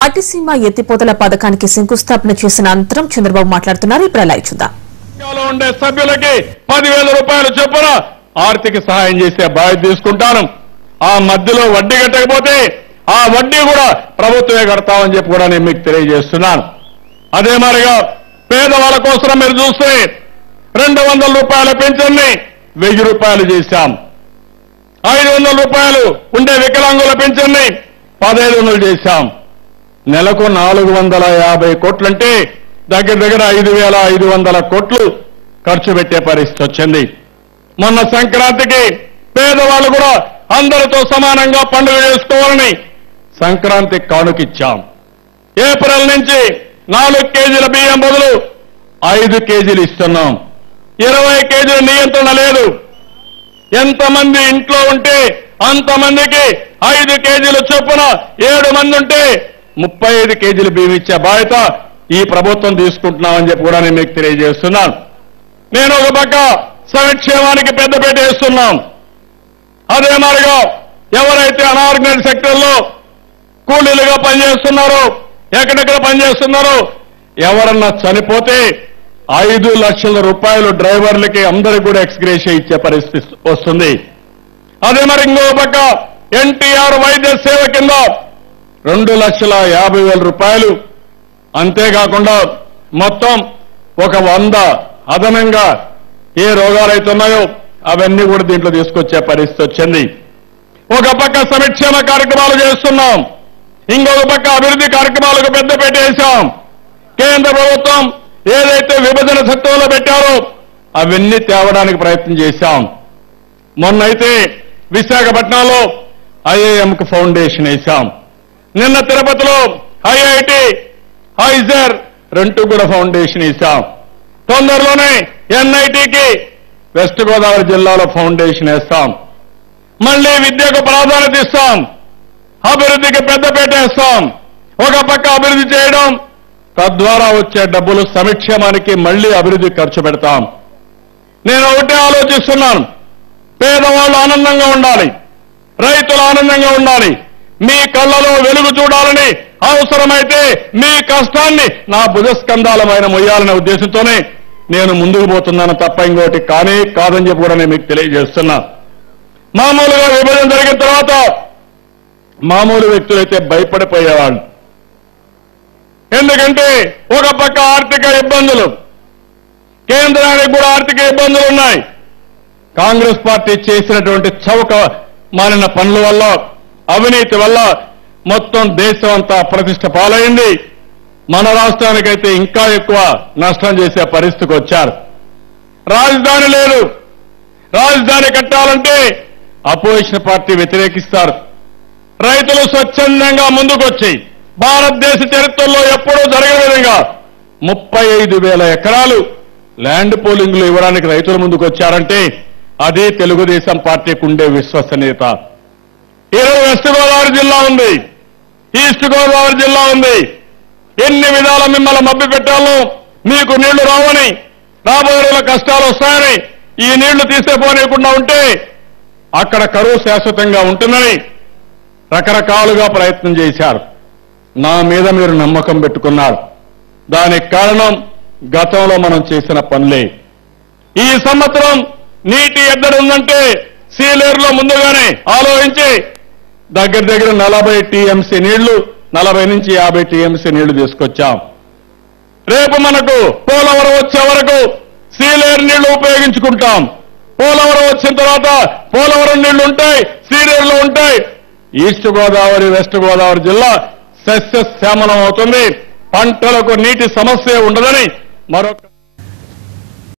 అటిసీమ ఎత్తిపోతల పథకానికి శంకుస్థాపన చేసిన అనంతరం చంద్రబాబు మాట్లాడుతున్నారు. ఇప్పుడు లైవ్ చూద్దాం. ఉండే సభ్యులకి 10,000 రూపాయలు చొప్పున ఆర్థిక సహాయం చేసే బాధ్యత తీసుకుంటాను. ఆ మధ్యలో వడ్డీ కట్టకపోతే ఆ వడ్డీ కూడా ప్రభుత్వమే కడతామని చెప్పి కూడా నేను మీకు తెలియజేస్తున్నాను. అదే మరిగా పేదవాళ్ళ కోసం మీరు చూస్తే 200 రూపాయల పెన్షన్ని 1000 రూపాయలు చేశాం. 500 రూపాయలు ఉండే వికలాంగుల పెన్షన్ని 1500 చేశాం. నెలకు 450 కోట్లంటే దగ్గర 5,500 కోట్లు ఖర్చు పెట్టే పరిస్థితి వచ్చింది. మొన్న సంక్రాంతికి పేదవాళ్ళు కూడా అందరితో సమానంగా పండుగ చేసుకోవాలని సంక్రాంతి కానుకిచ్చాం. ఏప్రిల్ నుంచి 4 కేజీల బియ్యం బదులు 5 కేజీలు ఇస్తున్నాం. 20 కేజీల నియంత్రణ లేదు. ఎంతమంది ఇంట్లో ఉంటే అంతమందికి 5 కేజీలు చొప్పున 7 మంది ఉంటే 35 కేజీలు బియ్యం ఇచ్చే బాధ్యత ఈ ప్రభుత్వం తీసుకుంటున్నామని చెప్పి కూడా నేను మీకు తెలియజేస్తున్నాను. నేను ఒక పక్క సంక్షేమానికి పెద్దపీట వేస్తున్నాం. అదే మాదిరిగా ఎవరైతే అనార్గనైజ్డ్ సెక్టర్లో కూలీలుగా పనిచేస్తున్నారో ఎక్కడెక్కడ పనిచేస్తున్నారో ఎవరన్నా చనిపోతే 5 లక్షల రూపాయలు డ్రైవర్లకి అందరికీ కూడా ఎక్స్గ్రేషియా ఇచ్చే పరిస్థితి వస్తుంది. అదే మరి ఇంకో పక్క ఎన్టీఆర్ వైద్య సేవ కింద 2,50,000 రూపాయలు, అంతేకాకుండా మొత్తం ఒక 100 అదనంగా ఏ రోగాలైతున్నాయో అవన్నీ కూడా దీంట్లో తీసుకొచ్చే పరిస్థితి వచ్చింది. ఒక పక్క సంక్షేమ కార్యక్రమాలు చేస్తున్నాం, ఇంకొక పక్క అభివృద్ధి కార్యక్రమాలకు పెద్దపీట వేశాం. కేంద్ర ప్రభుత్వం ఏదైతే విభజన చట్టంలో పెట్టారో అవన్నీ తేవడానికి ప్రయత్నం చేశాం. మొన్నైతే విశాఖపట్నంలో ఐఐఎంకు ఫౌండేషన్ వేశాం. నిన్న తిరుపతిలో ఐఐటి, ఐజర్ 2 కూడా ఫౌండేషన్ వేశాం. తొందరలోనే ఎన్ఐటికి వెస్ట్ గోదావరి జిల్లాలో ఫౌండేషన్ వేస్తాం. మళ్లీ విద్యకు ప్రాధాన్యత ఇస్తాం, అభివృద్ధికి పెద్దపీట వేస్తాం. ఒక పక్క అభివృద్ధి చేయడం, తద్వారా వచ్చే డబ్బులు సంక్షేమానికి మళ్లీ అభివృద్ధి ఖర్చు పెడతాం. నేను ఒకటే ఆలోచిస్తున్నాను, పేదవాళ్ళు ఆనందంగా ఉండాలి, రైతులు ఆనందంగా ఉండాలి, మీ కళ్ళలో వెలుగు చూడాలని, అవసరమైతే మీ కష్టాన్ని నా భుజస్కంధాలమైన మొయ్యాలనే ఉద్దేశంతోనే నేను ముందుకు పోతున్నాను తప్ప ఇంకోటి కాదని చెప్పి కూడా నేను మీకు తెలియజేస్తున్నా. మామూలుగా విభజన జరిగిన తర్వాత మామూలు వ్యక్తులైతే భయపడిపోయేవాళ్ళు. ఎందుకంటే ఒక పక్క ఆర్థిక ఇబ్బందులు, కేంద్రానికి కూడా ఆర్థిక ఇబ్బందులు ఉన్నాయి. కాంగ్రెస్ పార్టీ చేసినటువంటి చౌక మారిన పనుల వల్ల, అవినీతి వల్ల మొత్తం దేశం అంతా ప్రతిష్ట పాలైంది. మన రాష్ట్రానికైతే ఇంకా ఎక్కువ నష్టం చేసే పరిస్థితికి వచ్చారు. రాజధాని లేదు, రాజధాని కట్టాలంటే అపోజిషన్ పార్టీ వ్యతిరేకిస్తారు. రైతులు స్వచ్ఛందంగా ముందుకొచ్చి భారతదేశ చరిత్రలో ఎప్పుడూ జరగని విధంగా 35,000 ఎకరాలు ల్యాండ్ పోలింగ్లు ఇవ్వడానికి రైతులు ముందుకొచ్చారంటే అదే తెలుగుదేశం పార్టీకి ఉండే విశ్వసనీయత. ఈరోజు వెస్ట్ గోదావరి జిల్లా ఉంది, ఈస్ట్ గోదావరి జిల్లా ఉంది. ఎన్ని విధాల మిమ్మల్ని మభ్య పెట్టాలో, మీకు నీళ్లు రావని, రాబోయే కష్టాలు వస్తాయని, ఈ నీళ్లు తీసేపోనీయకుండా ఉంటే అక్కడ కరువు శాశ్వతంగా ఉంటుందని రకరకాలుగా ప్రయత్నం చేశారు. నా మీద మీరు నమ్మకం పెట్టుకున్నారు. దానికి కారణం గతంలో మనం చేసిన పనులే. ఈ సంవత్సరం నీటి ఎద్దడి ఉందంటే సీలేరులో ముందుగానే ఆలోచించి దగ్గర 40 టీఎంసీ నీళ్లు, 40 నుంచి 50 టీఎంసీ నీళ్లు తీసుకొచ్చాం. రేపు మనకు పోలవరం వచ్చే వరకు సీలేరు నీళ్లు ఉపయోగించుకుంటాం. పోలవరం వచ్చిన తర్వాత పోలవరం నీళ్లు ఉంటాయి, సీలేరులో ఉంటాయి. ఈస్ట్ గోదావరి, వెస్ట్ గోదావరి జిల్లా సస్యశ్యామలం అవుతుంది. పంటలకు నీటి సమస్య ఉండదని మరొక